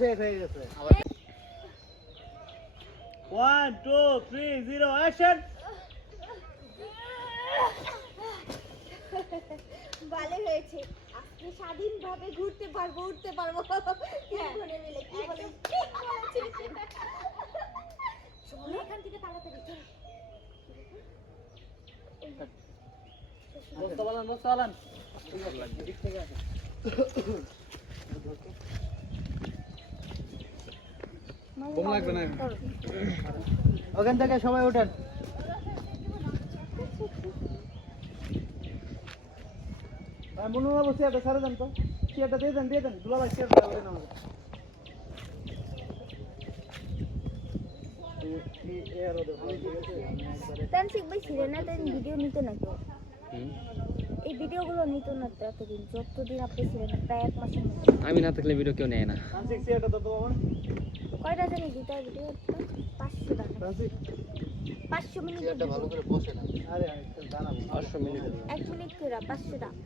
শেষ হয়ে গেছে। One two three zero action ভালো হয়েছে। আজকে স্বাধীনভাবে ঘুরতে পারব উঠতে পারব। তিনজনে মিলে কি বলে? চলো এখান থেকে তাড়াতাড়ি। লাগবে না ওখান থেকে সবাই ওঠেন। মনে হব চেয়ারটা ছাড়ে দেন তো। চেয়ারটা দিয়ে দেন দিয়ে দেন। দুলাভাই চেয়ারটা ওঠেন আমাদের। তানসিক ভাই সিরেনা দেন ভিডিও নিতে না কেউ এই ভিডিওগুলো নিত না তো এতদিন যতদিন আপনি ছিলেন না, প্রায় এক মাসের মতো আমি না থাকলে ভিডিও কেউ নেয় না। কয়টা জানি? ভিডিও পাঁচশো টাকা পাঁচশো মিনিট ভালো করে বসে না আরে মিনিট করে টাকা